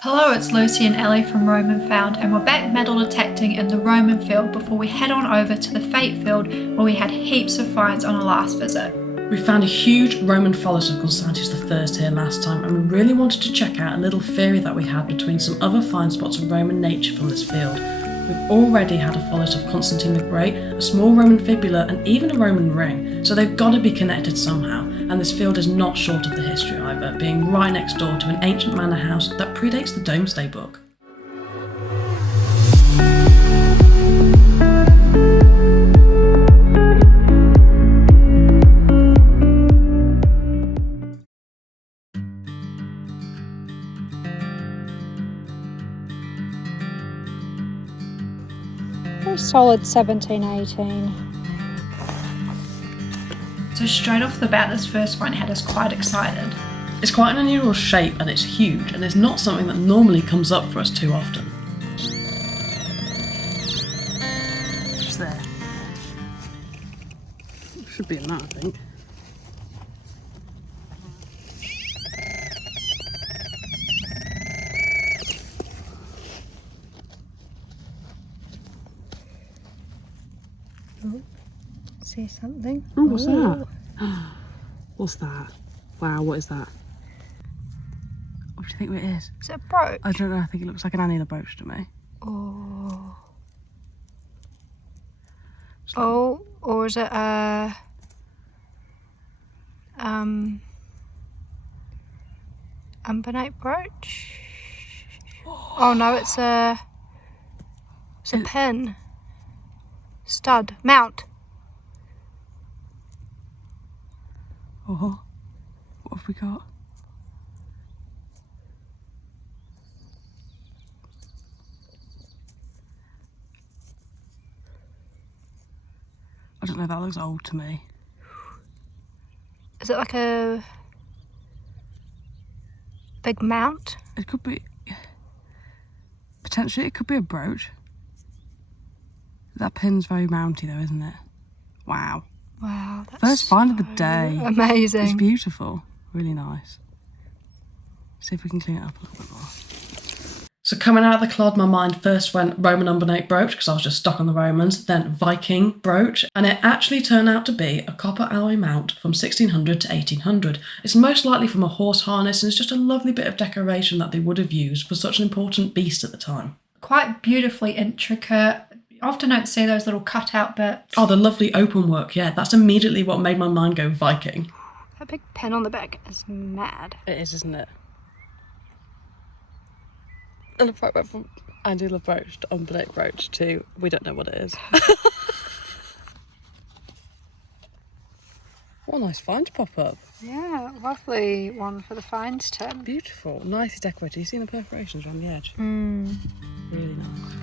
Hello, it's Lucy and Ellie from Roman Found, and we're back metal detecting in the Roman Field before we head on over to the Fete Field where we had heaps of finds on our last visit. We found a huge Roman phallus of Constantius I here last time, and we really wanted to check out a little theory that we had between some other find spots of Roman nature from this field. We've already had a phallus of Constantine the Great, a small Roman fibula, and even a Roman ring, so they've got to be connected somehow, and this field is not short of the history either, being right next door to an ancient manor house that predates the Domesday Book. Very solid 1718. So straight off the bat, this first find had us quite excited. It's quite an unusual shape and it's huge, and it's not something that normally comes up for us too often. Just there. Should be in that, I think. Oh, see something? Oh, what's that? What's that? Wow, what is that? What do you think it is? Is it a brooch? I don't know, I think it looks like an annular brooch to me. Oh. Oh, or is it a unbonate brooch? Oh no, it's a pin. Stud. Mount. Oh, what have we got? I don't know, that looks old to me. Is it like a big mount? It could be, potentially it could be a brooch. That pin's very mounty though, isn't it? Wow. Wow, that's First find of the day. Amazing. It's beautiful, really nice. See if we can clean it up a little bit more. So coming out of the clod, my mind first went Roman unbonate brooch because I was just stuck on the Romans, then Viking brooch, and it actually turned out to be a copper alloy mount from 1600 to 1800. It's most likely from a horse harness, and it's just a lovely bit of decoration that they would have used for such an important beast at the time. Quite beautifully intricate. You often don't see those little cutout bits. Oh, the lovely open work, yeah, that's immediately what made my mind go Viking. That big pin on the back is mad. It is, isn't it? And a went from annular brooch to unbonate brooch to we don't know what it is. What a nice find to pop up. Yeah, lovely one for the finds tin. Beautiful, nicely decorated. You seen the perforations around the edge? Really nice.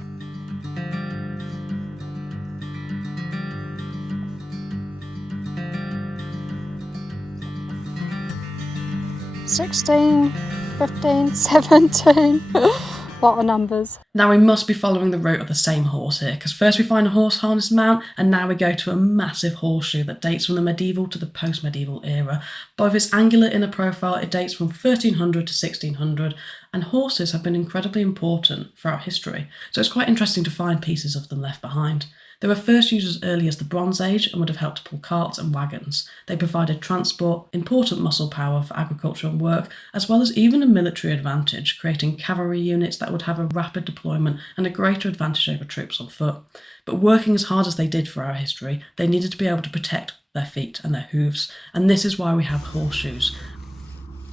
$16, $15, $17. Lot of numbers. Now we must be following the route of the same horse here, because first we find a horse harness mount, and now we go to a massive horseshoe that dates from the medieval to the post-medieval era. By its angular inner profile, it dates from 1300 to 1600, and horses have been incredibly important throughout history, so it's quite interesting to find pieces of them left behind. They were first used as early as the Bronze Age and would have helped to pull carts and wagons. They provided transport, important muscle power for agriculture and work, as well as even a military advantage, creating cavalry units that would have a rapid deployment and a greater advantage over troops on foot. But working as hard as they did for our history, they needed to be able to protect their feet and their hooves, and this is why we have horseshoes.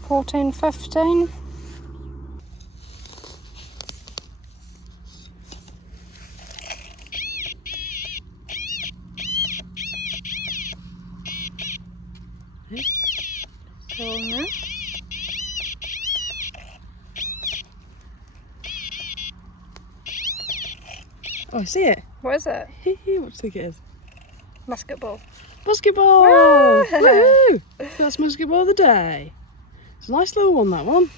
14, 15. Go on there. Oh, I see it. What is it? What do you think it is? Musket ball. Basketball! Woo! Woohoo! First basketball of the day. It's a nice little one, that one.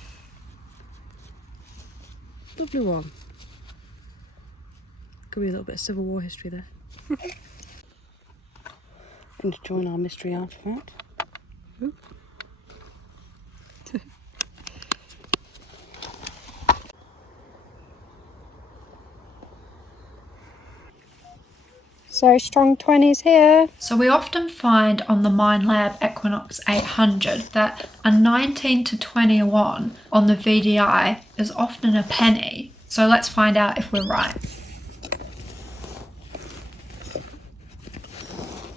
Lovely one. Could be a little bit of Civil War history there. And to join our mystery artefact. So strong 20s here. So we often find on the Minelab Equinox 800 that a 19 to 21 on the VDI is often a penny. So let's find out if we're right.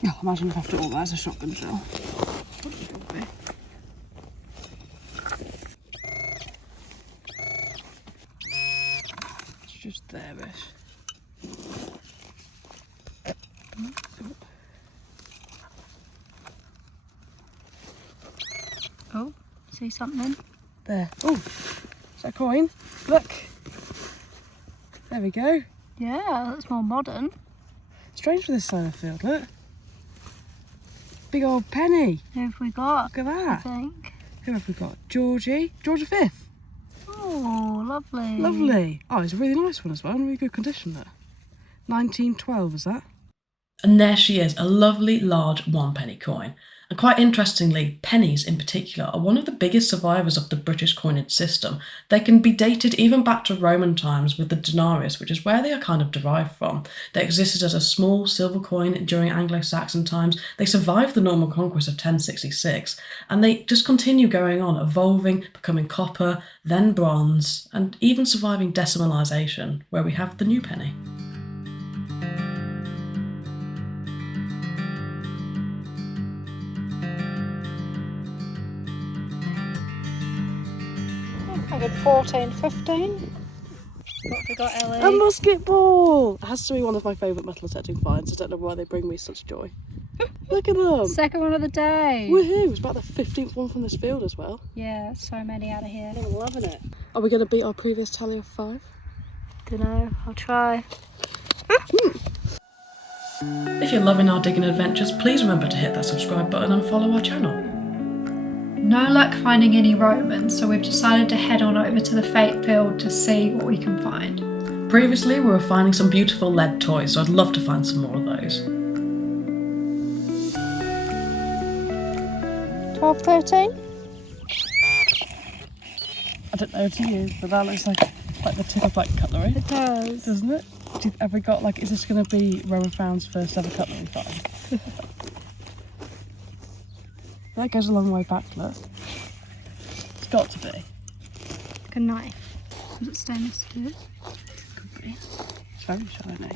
Oh, imagine if after all that is a shotgun shell. It's just there-ish. Oh, see something? There. Oh, is that a coin? Look. There we go. Yeah, that's more modern. Strange for this side of the field, look. Big old penny. Who have we got? Look at I that. think. Who have we got? Georgie. George V. Oh, lovely. Lovely. Oh, it's a really nice one as well. In really good condition there. 1912 is that? And there she is, a lovely large 1 penny coin. And quite interestingly, pennies in particular are one of the biggest survivors of the British coinage system. They can be dated even back to Roman times with the denarius, which is where they are kind of derived from. They existed as a small silver coin during Anglo-Saxon times. They survived the Norman conquest of 1066, and they just continue going on, evolving, becoming copper, then bronze, and even surviving decimalization, where we have the new penny. I did 14, 15. What have we got, Ellie? A musket ball! It has to be one of my favourite metal detecting finds. I don't know why they bring me such joy. Look at them! Second one of the day. Woohoo! It's about the 15th one from this field as well. Yeah, so many out of here. I'm loving it. Are we going to beat our previous tally of 5? Dunno, I'll try. If you're loving our digging adventures, please remember to hit that subscribe button and follow our channel. No luck finding any Romans, so we've decided to head on over to the Fete Field to see what we can find. Previously, we were finding some beautiful lead toys, so I'd love to find some more of those. 12, 13. I don't know to use, but that looks like the tip of cutlery. It does. Doesn't it? Have we got is this going to be Roman Found's first ever cutlery find? That goes a long way back, look. It's got to be. Like a knife. Is it stainless steel? Could be. It's very shiny.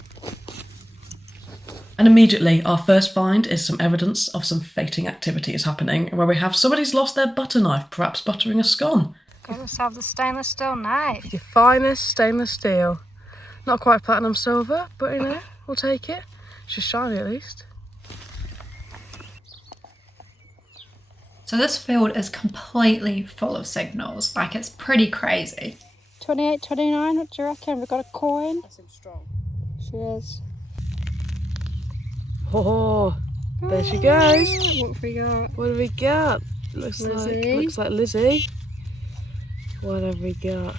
And immediately, our first find is some evidence of some fating activity is happening, where we have somebody's lost their butter knife, perhaps buttering a scone. Let's have the stainless steel knife. Your finest stainless steel. Not quite platinum silver, but you know, we'll take it. It's just shiny at least. So this field is completely full of signals, like it's pretty crazy. 28, 29, what do you reckon? We've got a coin. That seems strong. She is. Oh, there she goes. What have we got? What have we got? Looks like Lizzie. What have we got?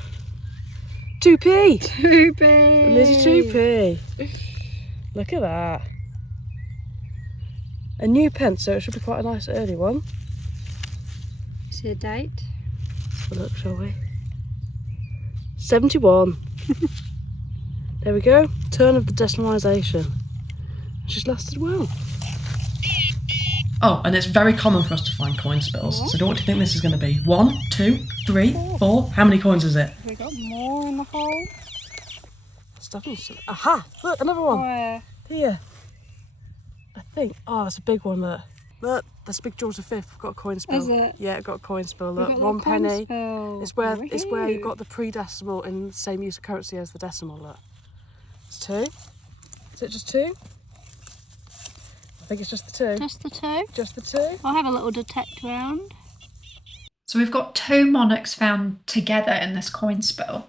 2p. 2p. Lizzie 2p. Look at that. A new pence, so it should be quite a nice early one. See a date? Have a look, shall we? 71. There we go. Turn of the decimalization. She's lasted well. Oh, and it's very common for us to find coin spills. So what do you think this is going to be? 1, 2, 3, 4. How many coins is it? Have we got more in the hole? Aha! Look, another one. Where? Here. I think. Oh, that's a big one. Look, that's a big George V. I've got a coin spill. Is it? Yeah, I've got a coin spill. Look, We've got 1 the coin penny. spill. It's where you've got the pre-decimal in the same use of currency as the decimal. Look. It's 2. Is it just 2? I think it's just the 2. Just the 2? Just the 2. I'll have a little detect round. So we've got 2 monarchs found together in this coin spill.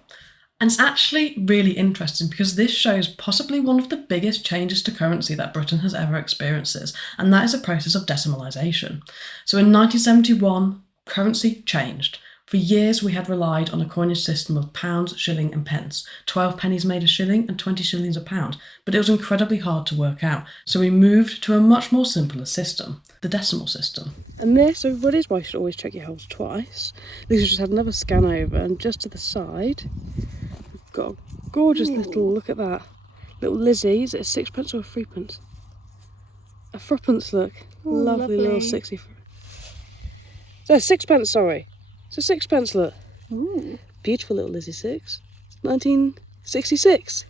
And it's actually really interesting because this shows possibly one of the biggest changes to currency that Britain has ever experienced, and that is the process of decimalization. So in 1971, currency changed. For years, we had relied on a coinage system of pounds, shilling and pence. 12 pennies made a shilling and 20 shillings a pound, but it was incredibly hard to work out. So we moved to a much more simpler system, the decimal system. And this, everybody, is why you should always check your holes twice. These just had another scan over, and just to the side, we've got a gorgeous little, look at that, little Lizzie. Is it a 6 pence or a 3 pence? A threepence, look. Ooh, lovely little lovely. 60. So, sixpence, sorry. It's a sixpence, look. Ooh. Beautiful little Lizzie Six. 1966.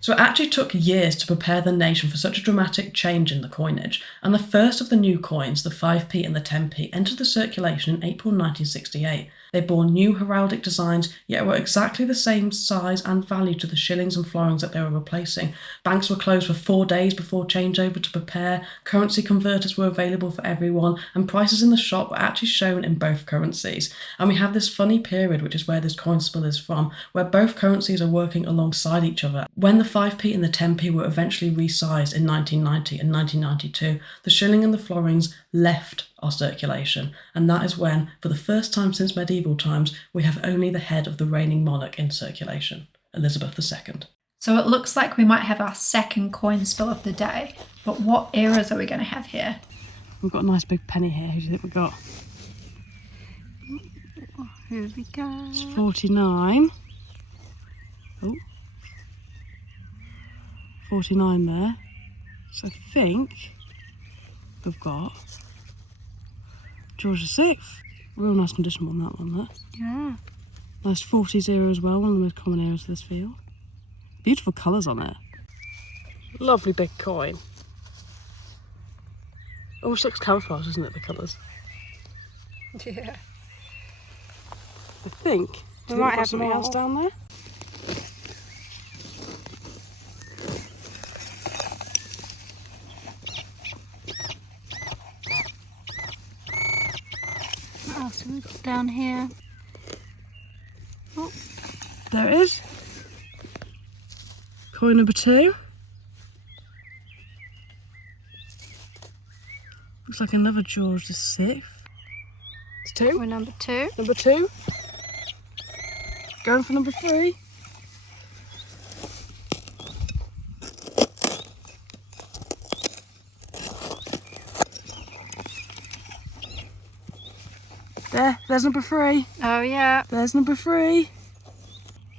So it actually took years to prepare the nation for such a dramatic change in the coinage, and the first of the new coins, the 5p and the 10p, entered the circulation in April 1968. They bore new heraldic designs, yet were exactly the same size and value to the shillings and florins that they were replacing. Banks were closed for 4 days before changeover to prepare, currency converters were available for everyone, and prices in the shop were actually shown in both currencies. And we have this funny period, which is where this coin spill is from, where both currencies are working alongside each other. When the 5p and the 10p were eventually resized in 1990 and 1992, the shilling and the florins left our circulation, and that is when, for the first time since medieval times, we have only the head of the reigning monarch in circulation, Elizabeth II. So it looks like we might have our second coin spill of the day, but what eras are we going to have here? We've got a nice big penny here. Who do you think we've got? Here we go. It's 49. Oh. 49 there. So I think we've got George VI. Real nice condition on that one there. Yeah. Nice 40s era as well, one of the most common eras of this field. Beautiful colours on it. Lovely big coin. Almost looks camouflage, doesn't it, the colours? Yeah. I think. We might got have something more. else down there. What else have we got down here? Oh, There it is. Coin number 2. Looks like another George VI. It's 2. we're number 2. Number 2. Going for number 3. There's number 3. Oh yeah. There's number 3.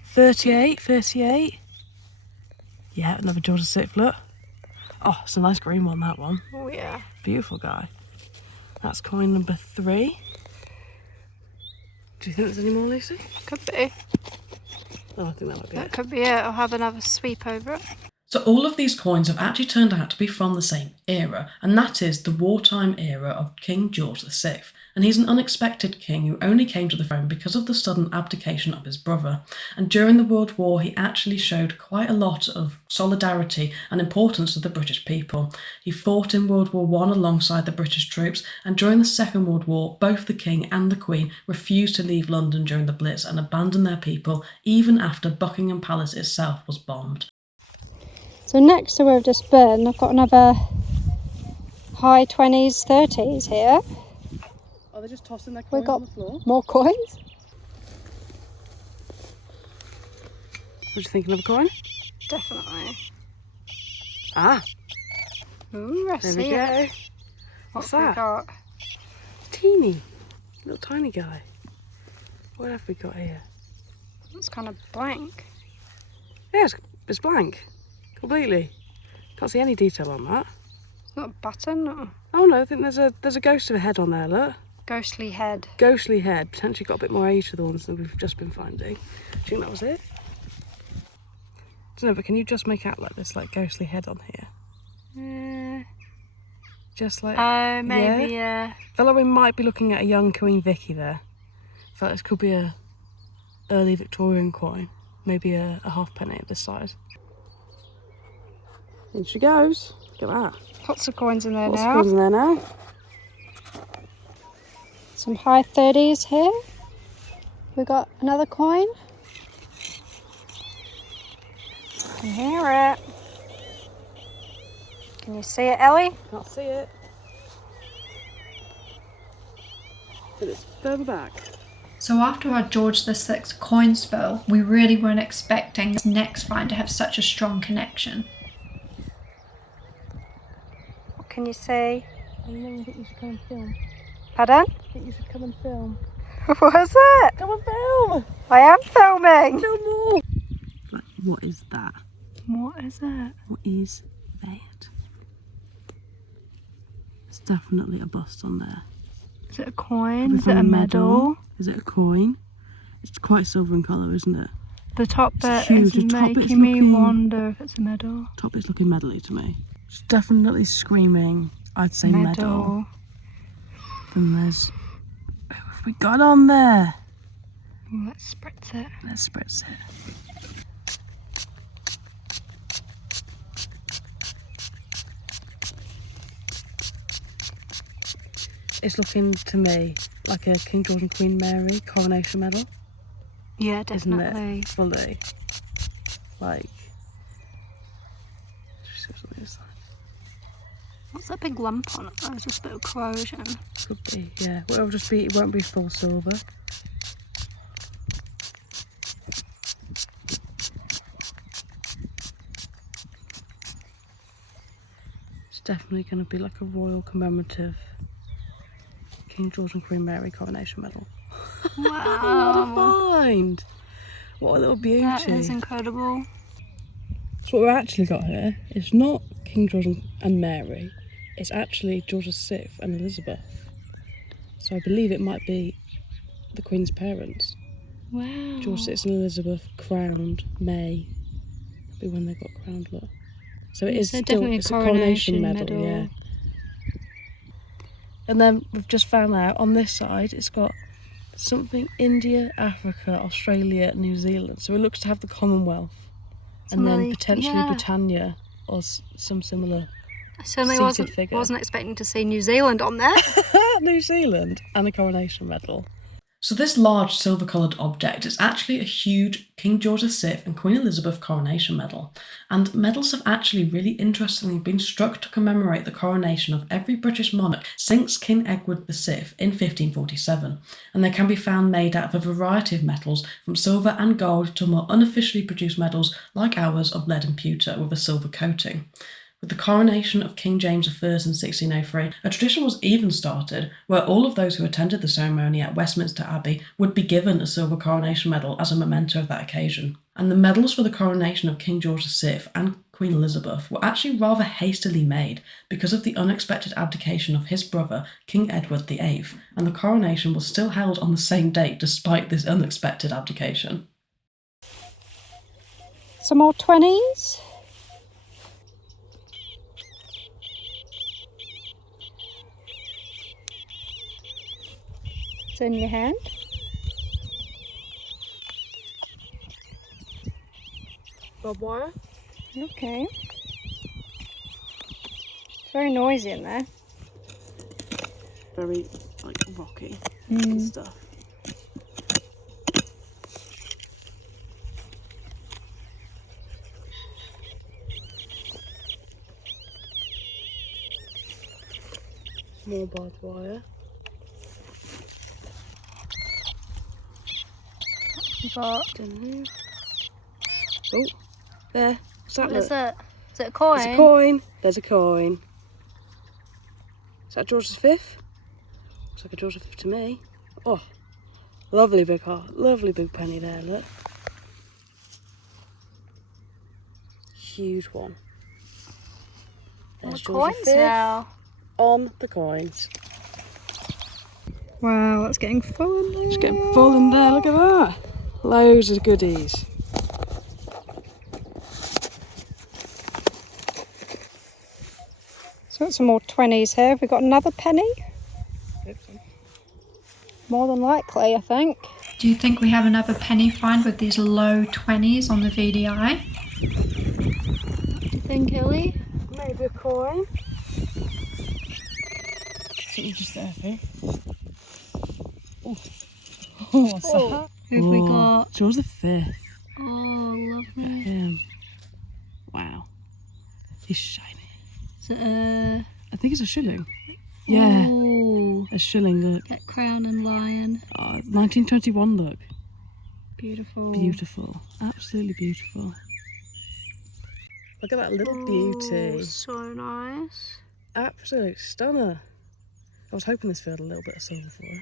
38. Yeah, another George VI, look. Oh, it's a nice green one, that one. Oh yeah. Beautiful guy. That's coin number 3. Do you think there's any more, Lucy? Could be. Oh, I think that might be That it. could be it. I'll have another sweep over it. So all of these coins have actually turned out to be from the same era, and that is the wartime era of King George VI. And he's an unexpected king who only came to the throne because of the sudden abdication of his brother. And during the World War, he actually showed quite a lot of solidarity and importance to the British people. He fought in World War I alongside the British troops, and during the Second World War, both the king and the queen refused to leave London during the Blitz and abandoned their people, even after Buckingham Palace itself was bombed. So next to where I've just been, I've got another high 20s, 30s here. Are they just tossing their We've coins got on the floor? more coins. What do you think, another coin? Definitely. Ah, Ooh, I there see we go. it. What's What have that? we got? Teeny. Little tiny guy. What have we got here? It's kind of blank. Yeah, it's blank. Completely. Can't see any detail on that. It's not a button or Oh no, I think there's a ghost of a head on there, look. ghostly head. Ghostly head. Potentially got a bit more age to the ones that we've just been finding. Do you think that was it? I don't know, but can you just make out like this, like ghostly head on here? Just like... Oh, maybe, yeah. I feel like we might be looking at a young Queen Vicky there. I feel like this could be a early Victorian coin. Maybe a halfpenny at this size. In she goes. Look at that. Lots of coins in there Lots now. of coins in there now. Some high 30s here. We got another coin. I can hear it. Can you see it, Ellie? Can't see it. But it's further back. So after our George VI coin spill, we really weren't expecting this next find to have such a strong connection. What can you see? I think you should come and film. Pardon? I think you should come and film. What is it? Come and film! I am filming. Film more! What is that? What is it? What is that? definitely a bust on there. Is it a coin? We Is it a found medal? Is it a coin? It's quite silver in colour, isn't it? The top It's bit huge. is The top bit's making me looking- wonder if it's a medal. Top bit's looking medally to me. It's definitely screaming, I'd say medal. Then there's... Who have we got on there? Ooh, let's spritz it. Let's spritz it. It's looking to me like a King George and Queen Mary coronation medal, Yeah, isn't definitely. it? Fully. Like... Just see what's on the other side. What's that big lump on it though? It's just a bit of corrosion. Could be, yeah. Well, it won't be full silver. It's definitely going to be like a royal commemorative King George and Queen Mary coronation medal. Wow. What a find! What a little beauty. That is incredible. So what we've actually got here is not King George and Mary, it's actually George VI and Elizabeth. So I believe it might be the Queen's parents. Wow. George VI and Elizabeth crowned May. Be when they got crowned, look. So it is So still definitely a it's a coronation coronation medal, medal. yeah. And then we've just found out on this side it's got something India, Africa, Australia, New Zealand. So it looks to have the Commonwealth. And then potentially Britannia or some similar I certainly seated figure. wasn't expecting to see New Zealand on there. New Zealand and a coronation medal. So this large silver-coloured object is actually a huge King George VI and Queen Elizabeth coronation medal. And medals have actually really interestingly been struck to commemorate the coronation of every British monarch since King Edward VI in 1547. And they can be found made out of a variety of metals, from silver and gold to more unofficially produced medals like ours of lead and pewter with a silver coating. With the coronation of King James I in 1603, a tradition was even started where all of those who attended the ceremony at Westminster Abbey would be given a silver coronation medal as a memento of that occasion. And the medals for the coronation of King George VI and Queen Elizabeth were actually rather hastily made because of the unexpected abdication of his brother, King Edward VIII, and the coronation was still held on the same date despite this unexpected abdication. Some more 20s. It's in your hand. Barbed wire? Okay. Very noisy in there. Very, like, rocky stuff. More barbed wire. Got. Oh, there. What's that? What is it? Is it a coin? It's a coin. There's a coin. Is that George V? Looks like a George V to me. Oh, lovely big heart. Lovely big penny there, look. Huge one. There's George Coins V now. on the coins. Wow, it's getting full in there. It's getting full in there, look at that. Loads of goodies. So got some more 20s here. Have we got another penny? More than likely, I think. Do you think we have another penny find with these low 20s on the VDI? What do you think, Ellie? Maybe a coin. Something just there, I think. Oh, what's that? Who have we got? George V. Oh, lovely. Him. Wow. He's shiny. Is it a... I think it's a shilling. Yeah. Oh, A shilling, look. that crown and lion. 1921, look. Beautiful. Beautiful. Absolutely beautiful. Look at that little beauty. Oh, so nice. Absolute stunner. I was hoping this filled a little bit of silver for us.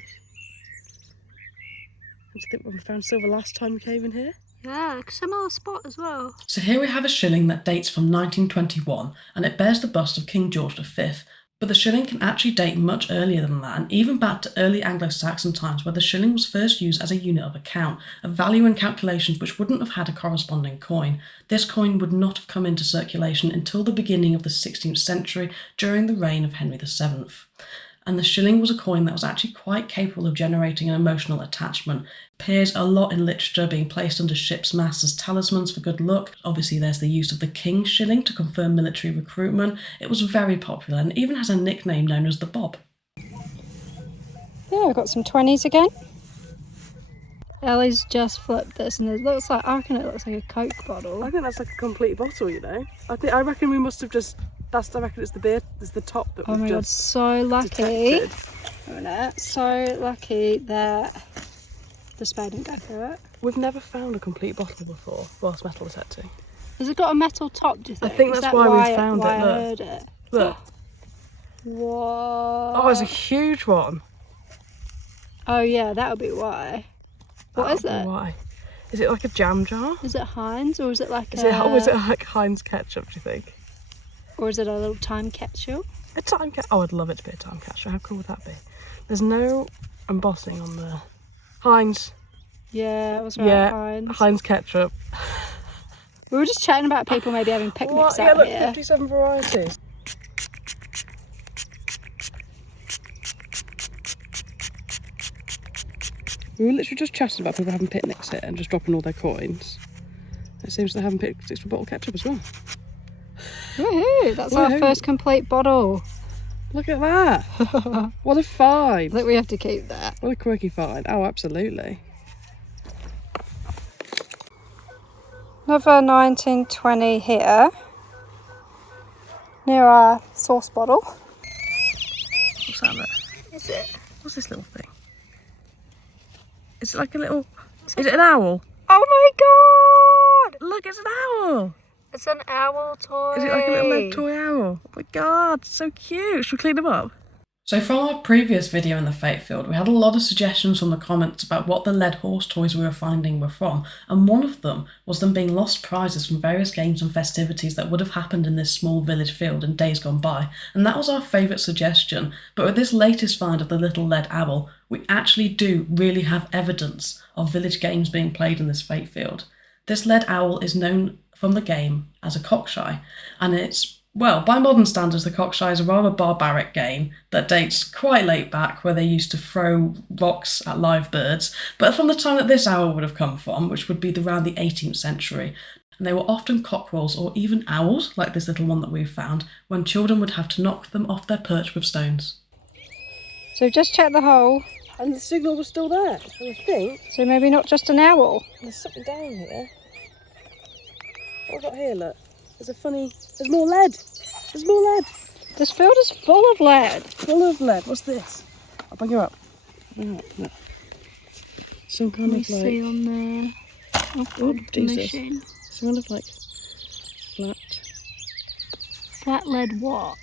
Do you think when we found silver last time we came in here? Yeah, similar spot as well. So here we have a shilling that dates from 1921 and it bears the bust of King George V, But the shilling can actually date much earlier than that, and even back to early Anglo-Saxon times, where the shilling was first used as a unit of account, a value in calculations which wouldn't have had a corresponding coin. This coin would not have come into circulation until the beginning of the 16th century during the reign of Henry VII. And the shilling was a coin that was actually quite capable of generating an emotional attachment. It appears a lot in literature, being placed under ships' masts as talismans for good luck. Obviously there's the use of the king's shilling to confirm military recruitment. It was very popular and even has a nickname known as the Bob. Yeah, I've got some 20s again. Ellie's just flipped this and it looks like, I reckon it looks like a Coke bottle. I think that's like a complete bottle, you know. I reckon we must have just, I reckon it's the beer, it's the top that Oh we've my god, just so lucky. detected. Wait a minute. So lucky that the spade didn't go through it. We've never found a complete bottle before whilst metal detecting. Has it got a metal top, do you think? I think Is that's that why we found why it, I look. heard it? Look. What? Oh, it's a huge one. Oh yeah, that would be why. What is That'll it? be why. Is it like a jam jar? Is it Heinz or is it like Is it like Heinz ketchup, do you think? Or is it a little time capsule? A time capsule? Oh, I'd love it to be a time capsule. How cool would that be? There's no embossing on the Heinz. Yeah, it was right, Yeah, Heinz. Heinz ketchup. We were just chatting about people maybe having picnics Yeah, out look, here. 57 varieties. We were literally just chatting about people having picnics here and just dropping all their coins. It seems they're having picnics for bottle ketchup as well. Woohoo! That's our Woohoo. first complete bottle. Look at that! What a find! I think we have to keep that. What a quirky find. Oh, absolutely. Another 1920 here. Near our sauce bottle. What's that there? Is it? What's this little thing? Is it like a little... Is it an owl? Oh my god! Look, it's an owl! It's an owl toy. Is it like a little lead toy owl? Oh my god, so cute. Should we clean them up? So from our previous video in the Fete Field, we had a lot of suggestions from the comments about what the lead horse toys we were finding were from, and one of them was them being lost prizes from various games and festivities that would have happened in this small village field in days gone by, and that was our favourite suggestion. But with this latest find of the little lead owl, we actually do really have evidence of village games being played in this Fete Field. This lead owl is known from the game as a cockshy, and it's, well, by modern standards, the cockshy is a rather barbaric game that dates quite late back, where they used to throw rocks at live birds, but from the time that this owl would have come from, which would be around the 18th century, and they were often cockerels or even owls, like this little one that we've found, when children would have to knock them off their perch with stones. So just check the hole. And the signal was still there, I think. So maybe not just an owl. There's something down here. What have we got here, look? There's more lead. There's more lead. This field is full of lead. Full of lead. What's this? I'll bring you up. Look. Some kind Let me of see like... on there. Oh Oh, god, the Jesus. machine. Some kind of like flat... Flat lead what?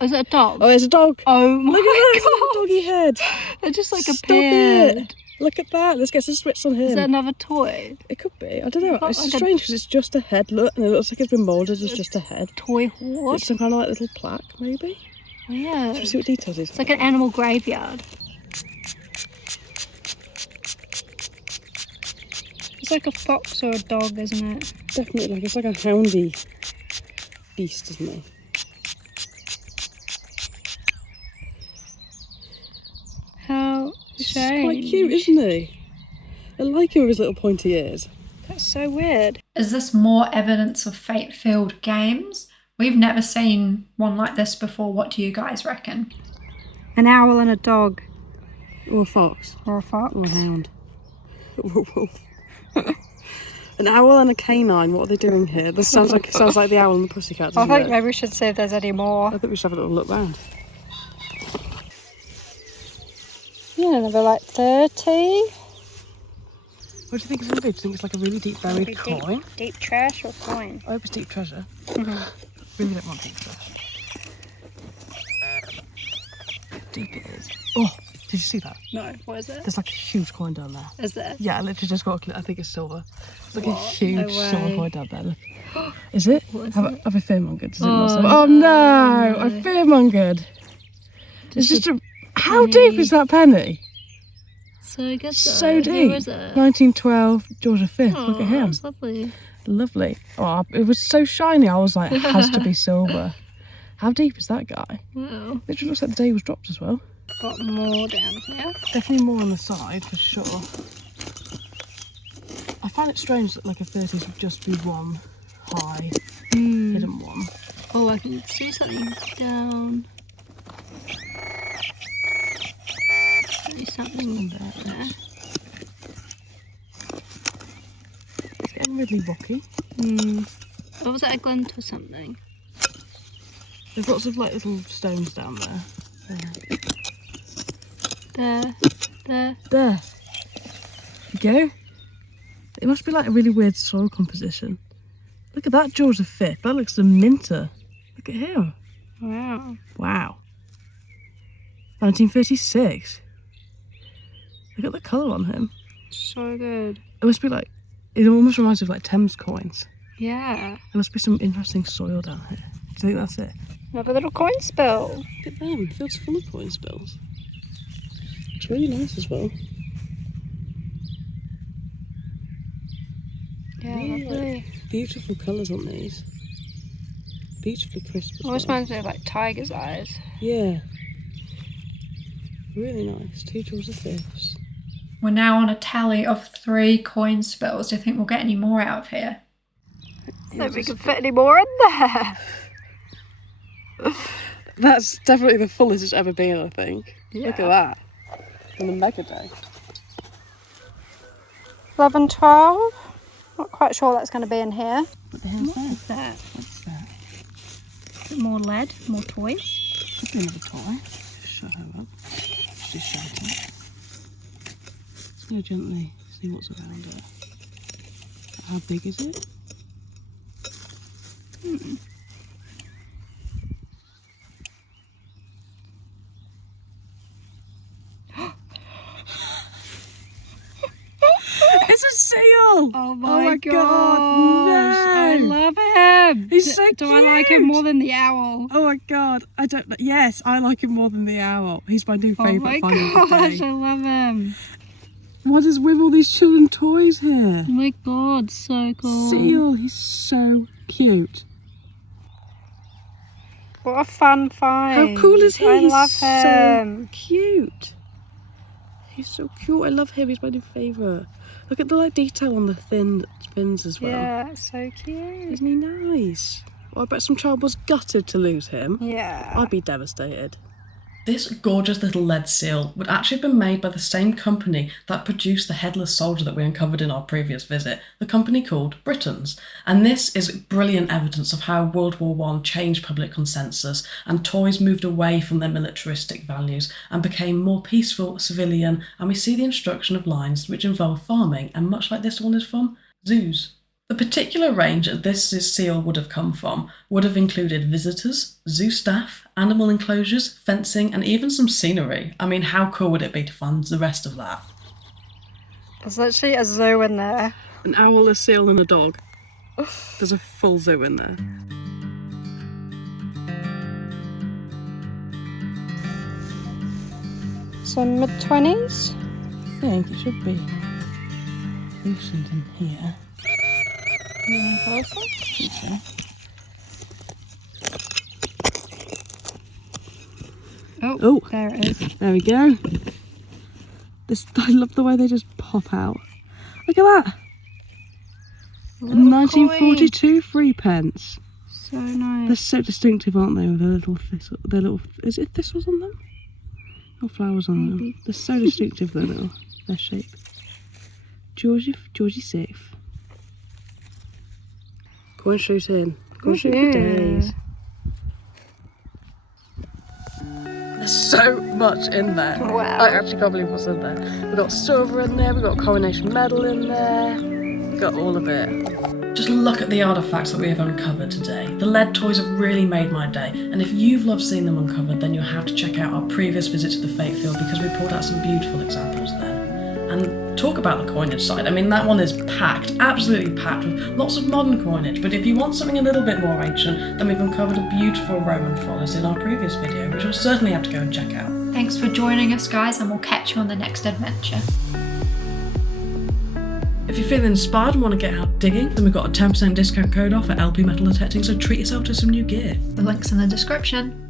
Is it a dog? Oh, there's a dog. Oh my Look at that. god. It's a doggy head. It just like Stop appeared. it. Look at that. Let's get some switch on him. Is that another toy? It could be. I don't know. Not It's like a- strange because it's just a head. Look, and it looks like it's been moulded as just a head. Toy horse? It's some kind of like little plaque, maybe. Weird. Should we see what details is? It's like an animal graveyard. It's like a fox or a dog, isn't it? Definitely, like it's like a houndy beast, isn't it? How It's strange. quite cute, isn't he? I like him with his little pointy ears. That's so weird. Is this more evidence of Fete Field games? We've never seen one like this before. What do you guys reckon? An owl and a dog. Or a fox. Or a fox. Or a hound. An owl and a canine, what are they doing here? This sounds like the owl and the pussycat, I doesn't think it? maybe we should see if there's any more. I think we should have a little look round. Yeah, another like 30. What do you think it's going to be? Do you think it's like a really deep buried coin? Deep trash or coin? I hope it's deep treasure. Really don't want deep treasure. Deep it is. Oh, Did you see that? No, what is it? There's like a huge coin down there. Is there? Yeah, I literally just got I think it's silver. It's like a What? huge No silver way. coin down there. Look. Is it? What is have, it? have I fearmongered? Does it Oh, not silver? no, Oh no! no. I fearmongered. It's just a... How penny. deep is that penny? So good. So deep. Who is it? 1912, George V. Oh, Look at him. that's lovely. Lovely. Oh, it was so shiny. I was like, it has to be silver. How deep is that guy? Wow. Literally looks like the day was dropped as well. Got more down here. Definitely more on the side for sure. I find it strange that like a 30s would just be one high hidden one. Oh, I can see something down. There's something there. It's getting really rocky. What was that, a glint or something? There's lots of like little stones down there. There. There. There you go. It must be like a really weird soil composition. Look at that George V. That looks a minter. Look at him. Wow. Wow. 1936. Look at the colour on him. So good. It must be like, it almost reminds me of like Thames coins. Yeah. There must be some interesting soil down here. Do you think that's it? Another little coin spill. Look at them. It feels full of coin spills. It's really nice as well. Yeah, Yeah. lovely. Beautiful colours on these. Beautifully crisp as Almost well. reminds me of like tiger's eyes. Yeah. Really nice. 2 George V's. We're now on a tally of 3 coin spills. Do you think we'll get any more out of here? I don't think we can fit any more in there. That's definitely the fullest it's ever been, I think. Yeah. Look at that. On the mega day. 11, 12. Not quite sure that's going to be in here. What the hell's What is that? that? What's that? Is it more lead? More toys? Could be another toy. Shut her up. She's shouting. Just gonna gently see what's around her. How big is it? It's a seal! Oh my God, gosh, I no! love him. He's so Do I like him cute. more than the owl? Oh my god, I don't know. Yes, I like him more than the owl. He's my new Oh favourite my find of the gosh, day. I love him. What is with all these children toys here? Oh my god, so cool. Seal, he's so cute. What a fun find. How cool is he? I He's love so him. cute. He's so cute. I love him. He's my new favourite. Look at the like detail on the fins as well. Yeah, so cute. Isn't he nice? Well, I bet some child was gutted to lose him. Yeah. I'd be devastated. This gorgeous little lead seal would actually have been made by the same company that produced the headless soldier that we uncovered in our previous visit, the company called Britons. And this is brilliant evidence of how World War I changed public consensus and toys moved away from their militaristic values and became more peaceful, civilian, and we see the instruction of lines which involve farming and, much like this one is from, zoos. The particular range that this seal would have come from would have included visitors, zoo staff, animal enclosures, fencing, and even some scenery. I mean, how cool would it be to find the rest of that? There's literally a zoo in there. An owl, a seal, and a dog. There's a full zoo in there. So mid-20s. I think it should be loosened in here. Yeah, closer. Okay. Oh, there it is. There we go. I love the way they just pop out. Look at that. Little 1942 3p. So nice. They're so distinctive, aren't they? With their little thistle, is it thistles on them? Or flowers on them? They're so distinctive. Their shape. Georgie safe. Go and shoot in. Go and shoot for days. There's so much in there. Wow. I actually can't believe what's in there. We've got silver in there, we've got a coronation medal in there. got all of it. Just look at the artefacts that we have uncovered today. The lead toys have really made my day, and if you've loved seeing them uncovered, then you'll have to check out our previous visit to the Fete Field because we pulled out some beautiful examples there. And talk about the coinage side. I mean, that one is packed, absolutely packed with lots of modern coinage, but if you want something a little bit more ancient, then we've uncovered a beautiful Roman follis in our previous video, which you'll certainly have to go and check out. Thanks for joining us, guys, and we'll catch you on the next adventure. If you're feeling inspired and want to get out digging, then we've got a 10% discount code off at LP Metal Detecting, so treat yourself to some new gear. The link's in the description.